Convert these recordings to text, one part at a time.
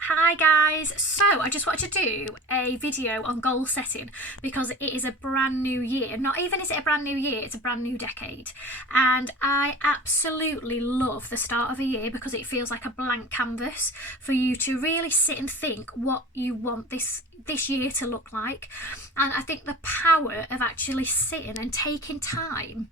Hi guys, so I just wanted to do a video on goal setting because it is a brand new year. Not even is it a brand new year, it's a brand new decade. And I absolutely love the start of a year because it feels like a blank canvas for you to really sit and think what you want this year to look like. And I think the power of actually sitting and taking time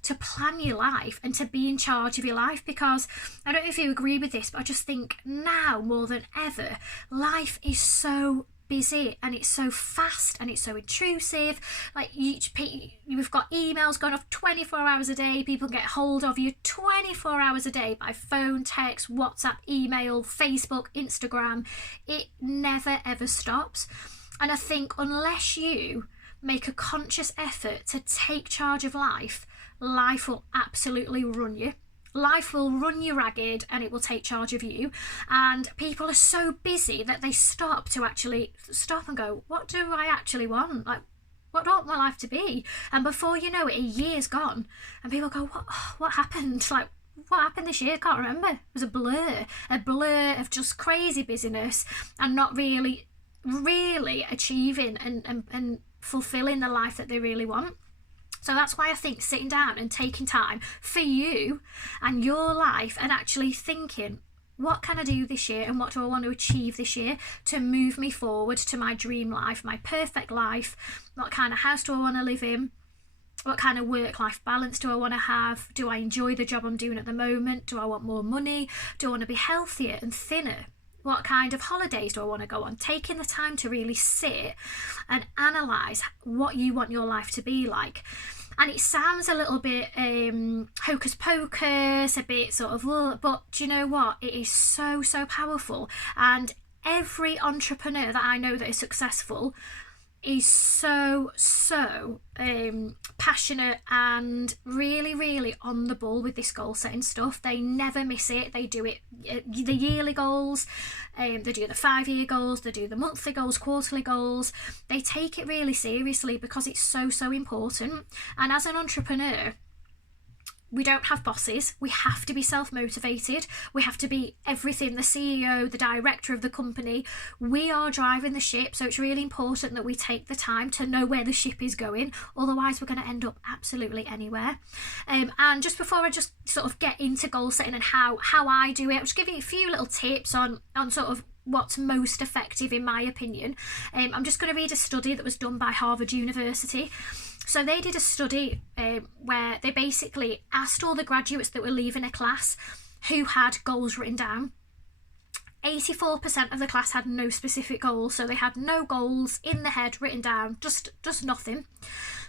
to plan your life and to be in charge of your life, because I don't know if you agree with this, but I just think now more than ever life is so busy and it's so fast and it's so intrusive. Like we've got emails going off 24 hours a day. People get hold of you 24 hours a day by phone, text, WhatsApp, email, Facebook, Instagram. It never ever stops. And I think unless you make a conscious effort to take charge of life, life will absolutely run you. Life will run you ragged and it will take charge of you. And people are so busy that they stop and go, what do I actually want? Like, what do I want my life to be? And before you know it, a year's gone and people go, what happened? Like, what happened this year? I can't remember. It was a blur of just crazy busyness and not really achieving and fulfilling the life that they really want. So that's why I think sitting down and taking time for you and your life and actually thinking, what can I do this year and what do I want to achieve this year to move me forward to my dream life, my perfect life? What kind of house do I want to live in? What kind of work-life balance do I want to have? Do I enjoy the job I'm doing at the moment? Do I want more money? Do I want to be healthier and thinner? What kind of holidays do I want to go on? Taking the time to really sit and analyse what you want your life to be like. And it sounds a little bit hocus pocus, a bit sort of, but do you know what? It is so, so powerful. And every entrepreneur that I know that is successful is so passionate and really on the ball with this goal setting stuff. They never miss it. They do it, the yearly goals, they do the 5-year goals, they do the monthly goals, quarterly goals. They take it really seriously because it's so important. And as an entrepreneur, we don't have bosses. We have to be self-motivated. We have to be everything, the CEO, the director of the company. We are driving the ship, so it's really important that we take the time to know where the ship is going. Otherwise, we're going to end up absolutely anywhere. And just before I just sort of get into goal setting and how I do it, I'll just give you a few little tips on sort of what's most effective in my opinion. I'm just going to read a study that was done by Harvard University. So they did a study where they basically asked all the graduates that were leaving a class who had goals written down. 84% of the class had no specific goals, so they had no goals in the head written down, just nothing.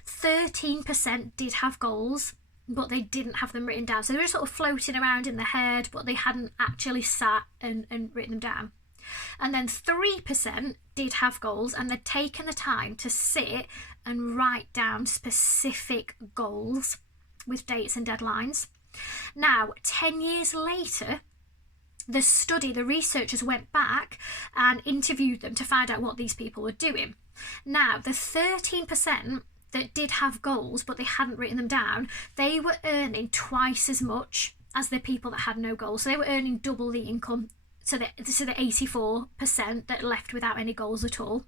13% did have goals, but they didn't have them written down. So they were sort of floating around in the head, but they hadn't actually sat and written them down. And then 3% did have goals and they'd taken the time to sit and write down specific goals with dates and deadlines. Now, 10 years later, the researchers went back and interviewed them to find out what these people were doing. Now, the 13% that did have goals but they hadn't written them down, they were earning twice as much as the people that had no goals. So they were earning double the income to the 84% that left without any goals at all.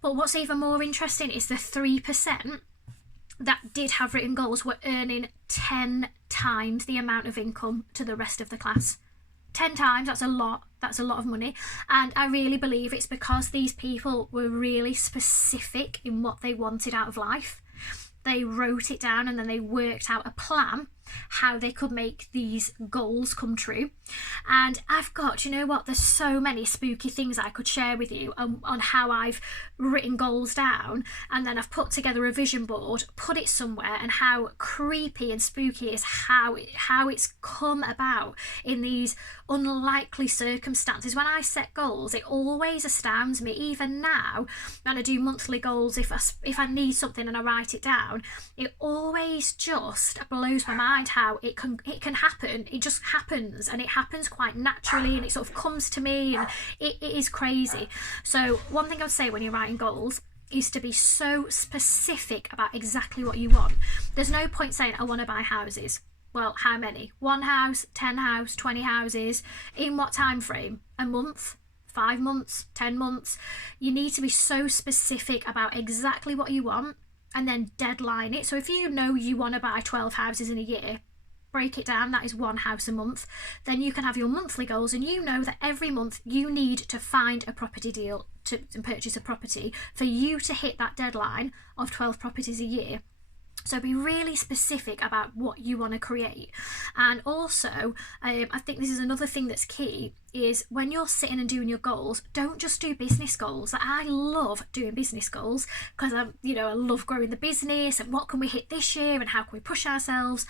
But what's even more interesting is the 3% that did have written goals were earning 10 times the amount of income to the rest of the class. 10 times, that's a lot of money. And I really believe it's because these people were really specific in what they wanted out of life. They wrote it down and then they worked out a plan how they could make these goals come true. And I've got, you know what, there's so many spooky things I could share with you on how I've written goals down and then I've put together a vision board, put it somewhere, and how creepy and spooky is how it's come about in these unlikely circumstances. When I set goals, it always astounds me. Even now, when I do monthly goals, if I need something and I write it down, it always just blows my mind how it can happen. It just happens, and it happens quite naturally, and it sort of comes to me, and it is crazy. So one thing I would say when you're writing goals is to be so specific about exactly what you want. There's no point saying I want to buy houses. Well, how many? 1 house, 10 house, 20 houses? In what time frame? A month? 5 months? 10 months? You need to be so specific about exactly what you want and then deadline it. So if you know you want to buy 12 houses in a year, break it down, that is 1 house a month. Then you can have your monthly goals, and you know that every month you need to find a property deal to purchase a property for you to hit that deadline of 12 properties a year. So be really specific about what you want to create. And also, I think this is another thing that's key, is when you're sitting and doing your goals, don't just do business goals. Like, I love doing business goals because I love growing the business and what can we hit this year and how can we push ourselves.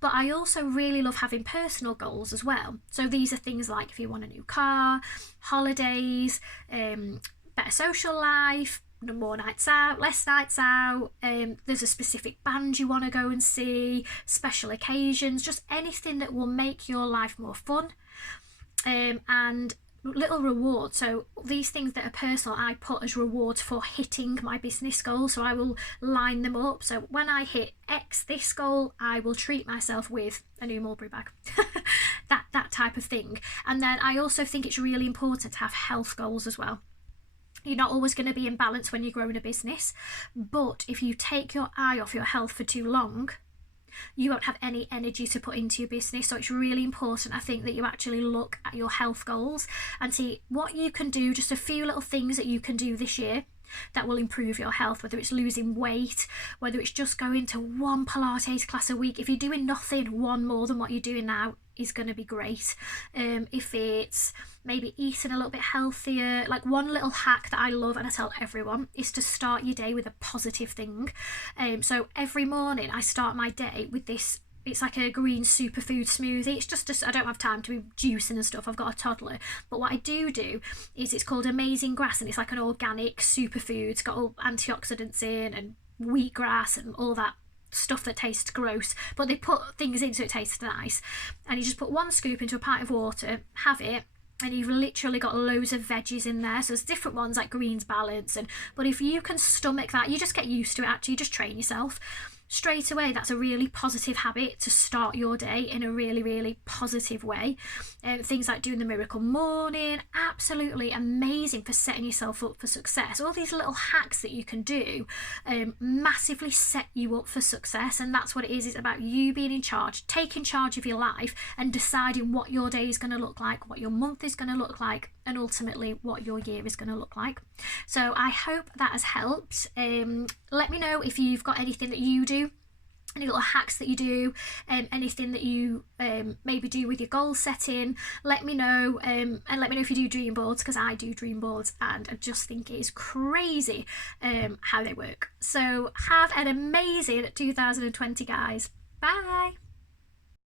But I also really love having personal goals as well. So these are things like if you want a new car, holidays, better social life, more nights out, less nights out, there's a specific band you want to go and see, special occasions, just anything that will make your life more fun, and little rewards. So these things that are personal, I put as rewards for hitting my business goals. So I will line them up. So when I hit X this goal, I will treat myself with a new Mulberry bag. that type of thing. And then I also think it's really important to have health goals as well. You're not always going to be in balance when you're growing a business, but if you take your eye off your health for too long, you won't have any energy to put into your business. So it's really important, I think, that you actually look at your health goals and see what you can do, just a few little things that you can do this year that will improve your health, whether it's losing weight, whether it's just going to 1 Pilates class a week. If you're doing nothing, 1 more than what you're doing now is going to be great. If it's maybe eating a little bit healthier, like one little hack that I love and I tell everyone is to start your day with a positive thing. So every morning I start my day with this. It's like a green superfood smoothie. It's just I don't have time to be juicing and stuff. I've got a toddler. But what I do is it's called Amazing Grass, and it's like an organic superfood. It's got all antioxidants in and wheatgrass and all that stuff that tastes gross, but they put things in so it tastes nice. And you just put 1 scoop into a pint of water, have it, and you've literally got loads of veggies in there. So there's different ones like Greens Balance, but if you can stomach that, you just get used to it. Actually, you just train yourself straight away. That's a really positive habit to start your day in a really, really positive way. Things like doing the miracle morning, absolutely amazing for setting yourself up for success. All these little hacks that you can do massively set you up for success, and that's what it is. It's about you being in charge, taking charge of your life and deciding what your day is going to look like, what your month is going to look like, and ultimately what your year is going to look like. So I hope that has helped. Let me know if you've got anything that you do, any little hacks that you do, anything that you maybe do with your goal setting. Let me know, and let me know if you do dream boards, because I do dream boards and I just think it is crazy how they work. So have an amazing 2020, guys. Bye.